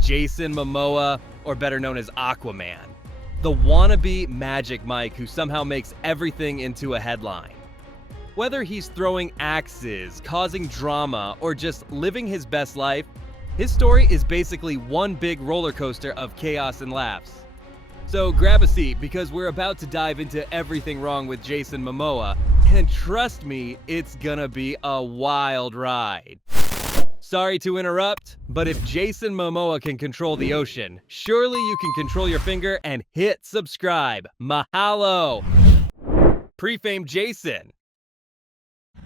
Jason Momoa, or better known as Aquaman. The wannabe Magic Mike who somehow makes everything into a headline. Whether he's throwing axes, causing drama, or just living his best life, his story is basically one big roller coaster of chaos and laughs. So grab a seat because we're about to dive into everything wrong with Jason Momoa, and trust me, it's gonna be a wild ride. Sorry to interrupt, but if Jason Momoa can control the ocean, surely you can control your finger and hit subscribe. Mahalo! Pre-fame Jason.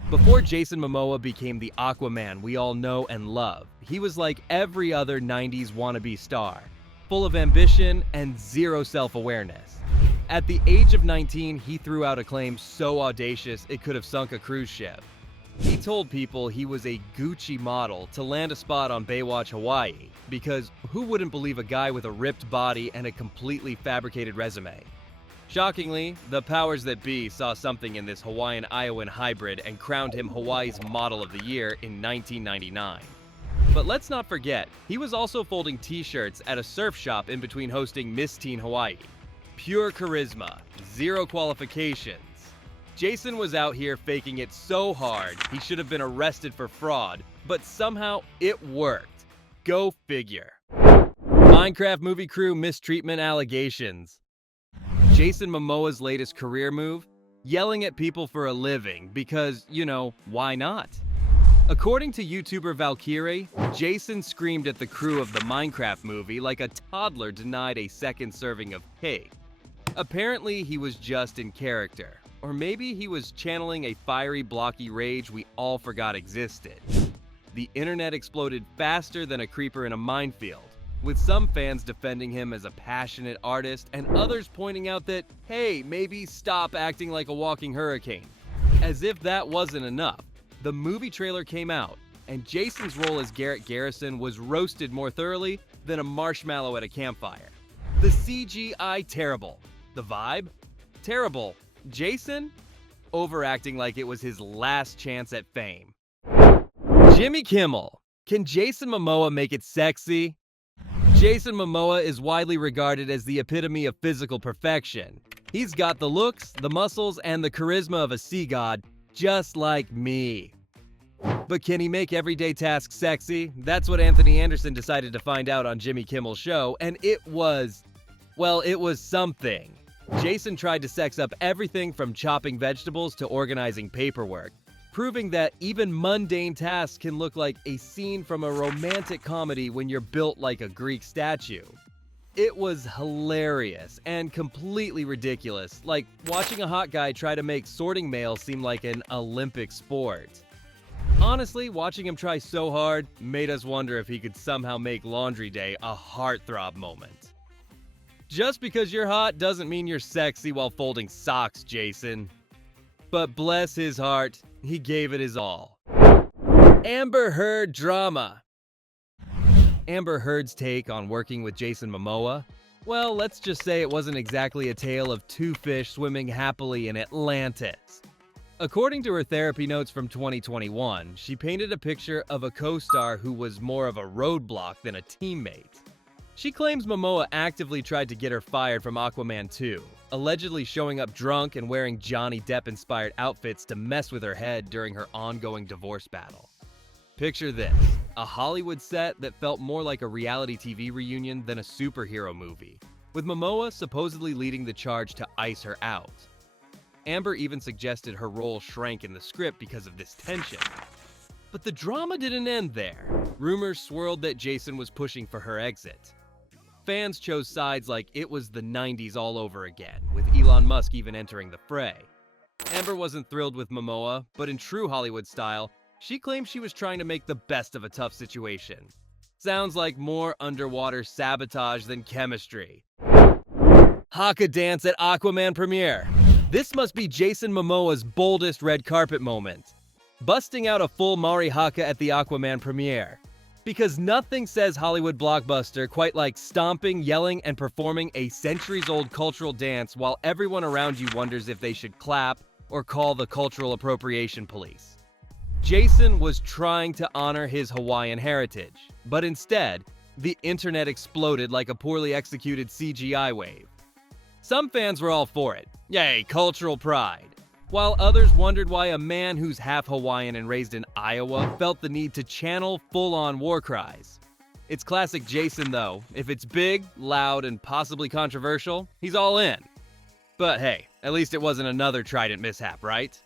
Before Jason Momoa became the Aquaman we all know and love, he was like every other 90s wannabe star, full of ambition and zero self-awareness. At the age of 19, he threw out a claim so audacious it could have sunk a cruise ship. He told people he was a Gucci model to land a spot on Baywatch Hawaii, because who wouldn't believe a guy with a ripped body and a completely fabricated resume? Shockingly, the powers that be saw something in this Hawaiian-Iowan hybrid and crowned him Hawaii's Model of the Year in 1999. But let's not forget, he was also folding t-shirts at a surf shop in between hosting Miss Teen Hawaii. Pure charisma, zero qualifications. Jason was out here faking it so hard, he should have been arrested for fraud, but somehow it worked. Go figure. Minecraft movie crew mistreatment allegations. Jason Momoa's latest career move? Yelling at people for a living because, why not? According to YouTuber Valkyrie, Jason screamed at the crew of the Minecraft movie like a toddler denied a second serving of cake. Apparently, he was just in character. Or maybe he was channeling a fiery, blocky rage we all forgot existed. The internet exploded faster than a creeper in a minefield, with some fans defending him as a passionate artist and others pointing out that, hey, maybe stop acting like a walking hurricane. As if that wasn't enough, the movie trailer came out, and Jason's role as Garrett Garrison was roasted more thoroughly than a marshmallow at a campfire. The CGI terrible. The vibe? Terrible. Jason? Overacting like it was his last chance at fame. Jimmy Kimmel. Can Jason Momoa make it sexy? Jason Momoa is widely regarded as the epitome of physical perfection. He's got the looks, the muscles, and the charisma of a sea god, just like me. But can he make everyday tasks sexy? That's what Anthony Anderson decided to find out on Jimmy Kimmel's show, and it was something. Jason tried to sex up everything from chopping vegetables to organizing paperwork, proving that even mundane tasks can look like a scene from a romantic comedy when you're built like a Greek statue. It was hilarious and completely ridiculous, like watching a hot guy try to make sorting mail seem like an Olympic sport. Honestly, watching him try so hard made us wonder if he could somehow make laundry day a heartthrob moment. Just because you're hot doesn't mean you're sexy while folding socks, Jason. But bless his heart, he gave it his all. Amber Heard drama. Amber Heard's take on working with Jason Momoa? Well, let's just say it wasn't exactly a tale of two fish swimming happily in Atlantis. According to her therapy notes from 2021, she painted a picture of a co-star who was more of a roadblock than a teammate. She claims Mamoa actively tried to get her fired from Aquaman 2, allegedly showing up drunk and wearing Johnny Depp-inspired outfits to mess with her head during her ongoing divorce battle. Picture this, a Hollywood set that felt more like a reality TV reunion than a superhero movie, with Mamoa supposedly leading the charge to ice her out. Amber even suggested her role shrank in the script because of this tension. But the drama didn't end there. Rumors swirled that Jason was pushing for her exit. Fans chose sides like it was the 90s all over again, with Elon Musk even entering the fray. Amber wasn't thrilled with Mamoa, but in true Hollywood style, she claimed she was trying to make the best of a tough situation. Sounds like more underwater sabotage than chemistry. Haka dance at Aquaman premiere. This must be Jason Momoa's boldest red carpet moment. Busting out a full Mari Haka at the Aquaman premiere. Because nothing says Hollywood blockbuster quite like stomping, yelling, and performing a centuries-old cultural dance while everyone around you wonders if they should clap or call the cultural appropriation police. Jason was trying to honor his Hawaiian heritage, but instead, the internet exploded like a poorly executed CGI wave. Some fans were all for it. Yay, cultural pride. While others wondered why a man who's half Hawaiian and raised in Iowa felt the need to channel full-on war cries. It's classic Jason though. If it's big, loud, and possibly controversial, he's all in. But hey, at least it wasn't another Trident mishap, right?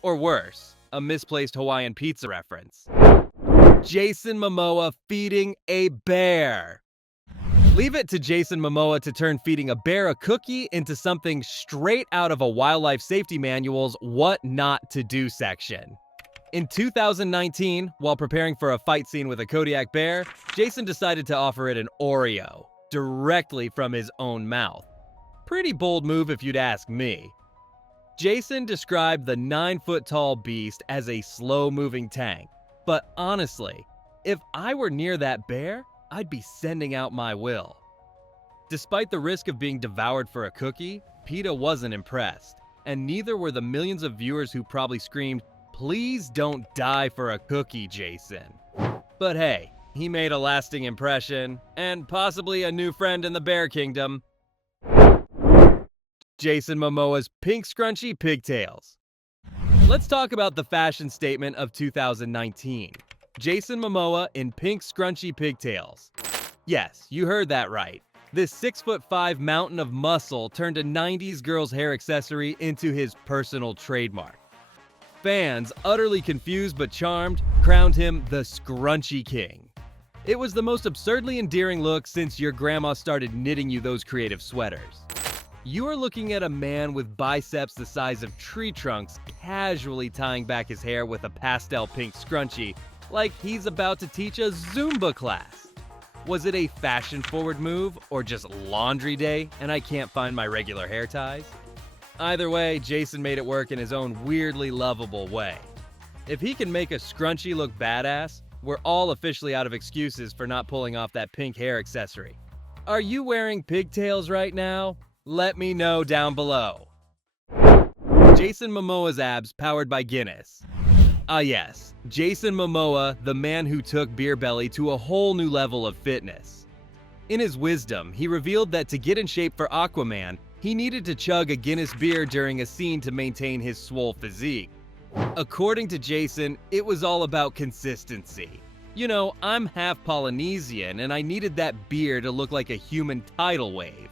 Or worse, a misplaced Hawaiian pizza reference. Jason Momoa feeding a bear. Leave it to Jason Momoa to turn feeding a bear a cookie into something straight out of a wildlife safety manual's What Not to Do section. In 2019, while preparing for a fight scene with a Kodiak bear, Jason decided to offer it an Oreo, directly from his own mouth. Pretty bold move if you'd ask me. Jason described the 9-foot-tall beast as a slow-moving tank, but honestly, if I were near that bear, I'd be sending out my will. Despite the risk of being devoured for a cookie, PETA wasn't impressed, and neither were the millions of viewers who probably screamed, "Please don't die for a cookie, Jason." But hey, he made a lasting impression, and possibly a new friend in the bear kingdom. Jason Momoa's pink scrunchy pigtails. Let's talk about the fashion statement of 2019. Jason Momoa in pink scrunchy pigtails. Yes, you heard that right. This 6'5" mountain of muscle turned a 90s girl's hair accessory into his personal trademark. Fans, utterly confused but charmed, crowned him the Scrunchy King. It was the most absurdly endearing look since your grandma started knitting you those creative sweaters. You are looking at a man with biceps the size of tree trunks casually tying back his hair with a pastel pink scrunchie like he's about to teach a Zumba class. Was it a fashion-forward move or just laundry day and I can't find my regular hair ties? Either way, Jason made it work in his own weirdly lovable way. If he can make a scrunchie look badass, we're all officially out of excuses for not pulling off that pink hair accessory. Are you wearing pigtails right now? Let me know down below. Jason Momoa's abs powered by Guinness. Ah yes, Jason Momoa, the man who took Beer Belly to a whole new level of fitness. In his wisdom, he revealed that to get in shape for Aquaman, he needed to chug a Guinness beer during a scene to maintain his swole physique. According to Jason, it was all about consistency. You know, I'm half Polynesian and I needed that beer to look like a human tidal wave.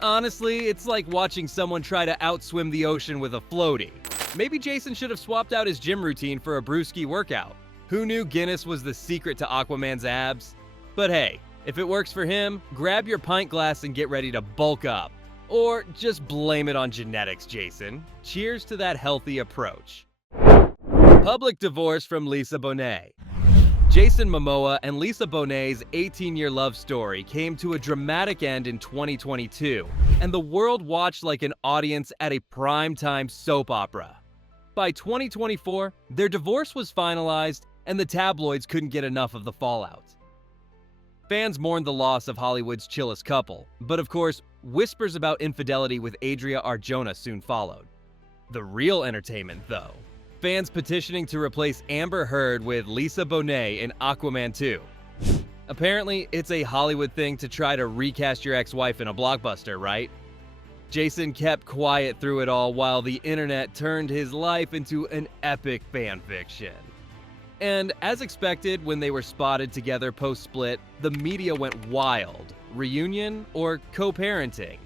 Honestly, it's like watching someone try to outswim the ocean with a floaty. Maybe Jason should have swapped out his gym routine for a brewski workout. Who knew Guinness was the secret to Aquaman's abs? But hey, if it works for him, grab your pint glass and get ready to bulk up. Or just blame it on genetics, Jason. Cheers to that healthy approach. Public divorce from Lisa Bonet. Jason Momoa and Lisa Bonet's 18-year love story came to a dramatic end in 2022, and the world watched like an audience at a primetime soap opera. By 2024, their divorce was finalized, and the tabloids couldn't get enough of the fallout. Fans mourned the loss of Hollywood's chillest couple, but of course, whispers about infidelity with Adria Arjona soon followed. The real entertainment, though. Fans petitioning to replace Amber Heard with Lisa Bonet in Aquaman 2. Apparently, it's a Hollywood thing to try to recast your ex-wife in a blockbuster, right? Jason kept quiet through it all while the internet turned his life into an epic fanfiction. And as expected, when they were spotted together post-split, the media went wild. Reunion or co-parenting?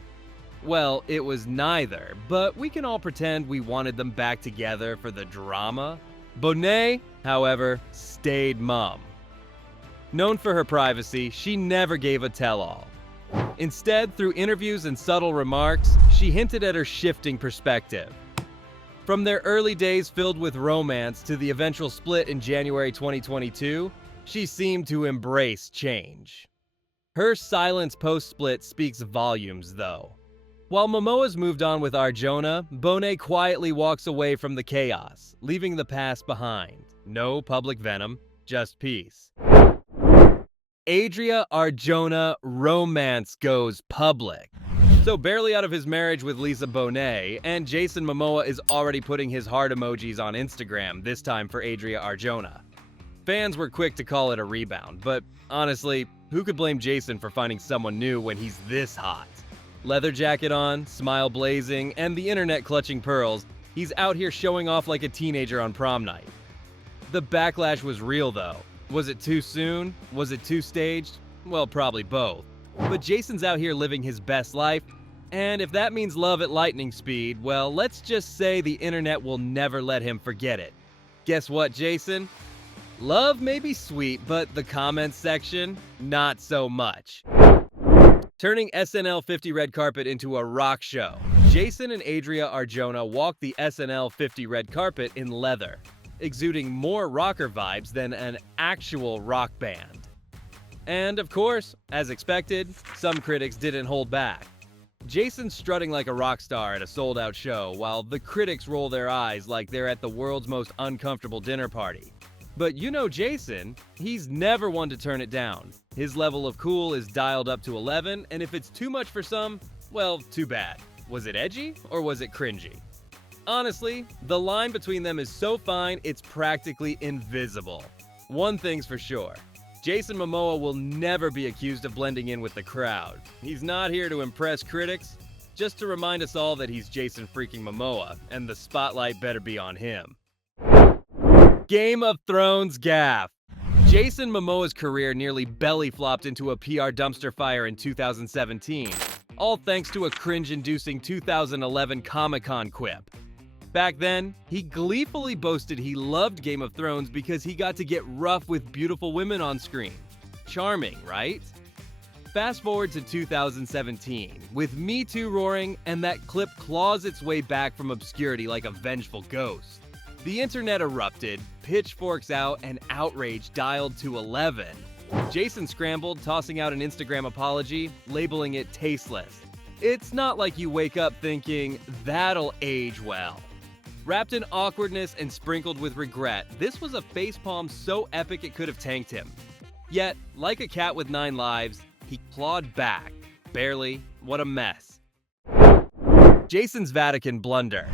Well, it was neither, but we can all pretend we wanted them back together for the drama. Bonet, however, stayed mum. Known for her privacy, she never gave a tell-all. Instead, through interviews and subtle remarks, she hinted at her shifting perspective. From their early days filled with romance to the eventual split in January 2022, she seemed to embrace change. Her silence post-split speaks volumes, though. While Momoa's moved on with Arjona, Bonet quietly walks away from the chaos, leaving the past behind. No public venom, just peace. Adria Arjona romance goes public. So barely out of his marriage with Lisa Bonet, and Jason Momoa is already putting his heart emojis on Instagram, this time for Adria Arjona. Fans were quick to call it a rebound, but honestly, who could blame Jason for finding someone new when he's this hot? Leather jacket on, smile blazing, and the internet clutching pearls, he's out here showing off like a teenager on prom night. The backlash was real though. Was it too soon? Was it too staged? Well, probably both. But Jason's out here living his best life, and if that means love at lightning speed, well, let's just say the internet will never let him forget it. Guess what, Jason? Love may be sweet, but the comments section, not so much. Turning SNL 50 red carpet into a rock show, Jason and Adria Arjona walked the SNL 50 red carpet in leather, exuding more rocker vibes than an actual rock band. And of course, as expected, some critics didn't hold back. Jason's strutting like a rock star at a sold-out show, while the critics roll their eyes like they're at the world's most uncomfortable dinner party. But you know Jason, he's never one to turn it down. His level of cool is dialed up to 11, and if it's too much for some, well, too bad. Was it edgy or was it cringy? Honestly, the line between them is so fine, it's practically invisible. One thing's for sure. Jason Momoa will never be accused of blending in with the crowd. He's not here to impress critics, just to remind us all that he's Jason freaking Momoa, and the spotlight better be on him. Game of Thrones gaffe. Jason Momoa's career nearly belly flopped into a PR dumpster fire in 2017, all thanks to a cringe-inducing 2011 Comic-Con quip. Back then, he gleefully boasted he loved Game of Thrones because he got to get rough with beautiful women on screen. Charming, right? Fast forward to 2017, with Me Too roaring, and that clip claws its way back from obscurity like a vengeful ghost. The internet erupted, pitchforks out, and outrage dialed to 11. Jason scrambled, tossing out an Instagram apology, labeling it tasteless. It's not like you wake up thinking, that'll age well. Wrapped in awkwardness and sprinkled with regret, this was a facepalm so epic it could have tanked him. Yet, like a cat with 9 lives, he clawed back. Barely. What a mess. Jason's Vatican blunder.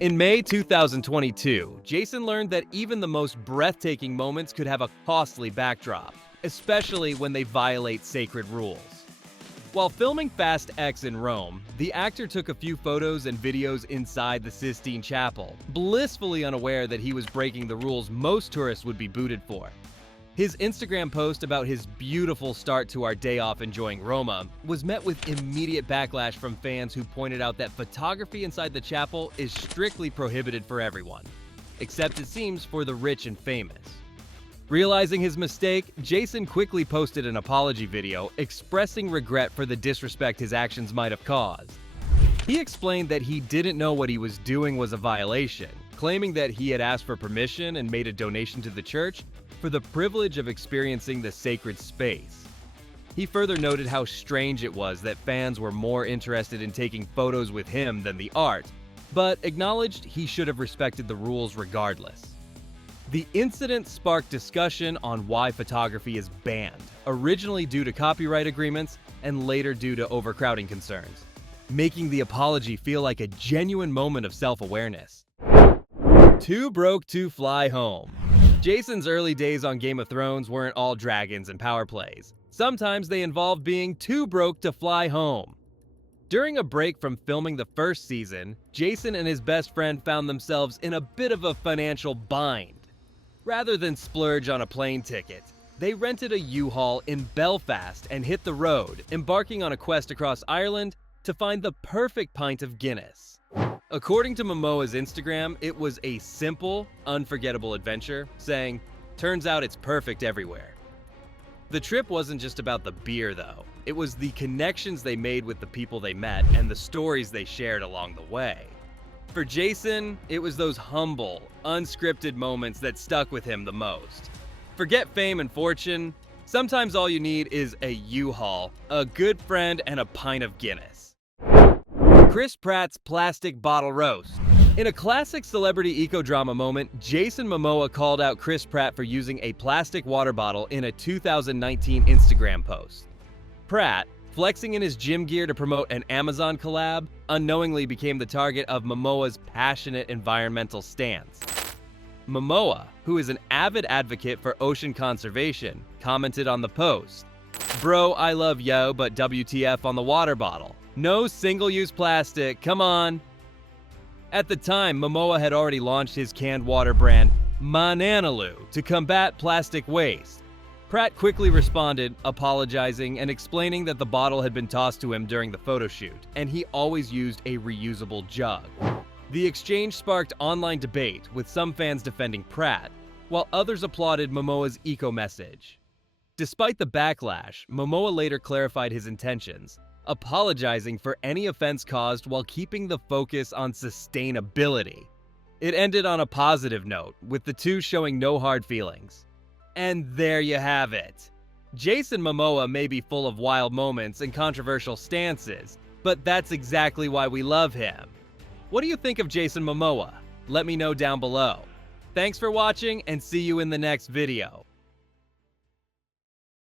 In May 2022, Jason learned that even the most breathtaking moments could have a costly backdrop, especially when they violate sacred rules. While filming Fast X in Rome, the actor took a few photos and videos inside the Sistine Chapel, blissfully unaware that he was breaking the rules most tourists would be booted for. His Instagram post about his beautiful start to our day off enjoying Roma was met with immediate backlash from fans who pointed out that photography inside the chapel is strictly prohibited for everyone, except it seems for the rich and famous. Realizing his mistake, Jason quickly posted an apology video expressing regret for the disrespect his actions might have caused. He explained that he didn't know what he was doing was a violation, claiming that he had asked for permission and made a donation to the church for the privilege of experiencing the sacred space. He further noted how strange it was that fans were more interested in taking photos with him than the art, but acknowledged he should have respected the rules regardless. The incident sparked discussion on why photography is banned, originally due to copyright agreements and later due to overcrowding concerns, making the apology feel like a genuine moment of self-awareness. Too broke to fly home. Jason's early days on Game of Thrones weren't all dragons and power plays. Sometimes they involved being too broke to fly home. During a break from filming the first season, Jason and his best friend found themselves in a bit of a financial bind. Rather than splurge on a plane ticket, they rented a U-Haul in Belfast and hit the road, embarking on a quest across Ireland to find the perfect pint of Guinness. According to Momoa's Instagram, it was a simple, unforgettable adventure, saying, "Turns out it's perfect everywhere." The trip wasn't just about the beer, though. It was the connections they made with the people they met and the stories they shared along the way. For Jason, it was those humble, unscripted moments that stuck with him the most. Forget fame and fortune. Sometimes all you need is a U-Haul, a good friend, and a pint of Guinness. Chris Pratt's plastic bottle roast. In a classic celebrity eco-drama moment, Jason Momoa called out Chris Pratt for using a plastic water bottle in a 2019 Instagram post. Pratt, flexing in his gym gear to promote an Amazon collab, unknowingly became the target of Momoa's passionate environmental stance. Momoa, who is an avid advocate for ocean conservation, commented on the post, "Bro, I love yo, but WTF on the water bottle. No single-use plastic, come on." At the time, Momoa had already launched his canned water brand, Mananalu, to combat plastic waste. Pratt quickly responded, apologizing and explaining that the bottle had been tossed to him during the photo shoot, and he always used a reusable jug. The exchange sparked online debate, with some fans defending Pratt, while others applauded Momoa's eco-message. Despite the backlash, Momoa later clarified his intentions, apologizing for any offense caused while keeping the focus on sustainability. It ended on a positive note, with the two showing no hard feelings. And there you have it. Jason Momoa may be full of wild moments and controversial stances, but that's exactly why we love him. What do you think of Jason Momoa? Let me know down below. Thanks for watching, and see you in the next video.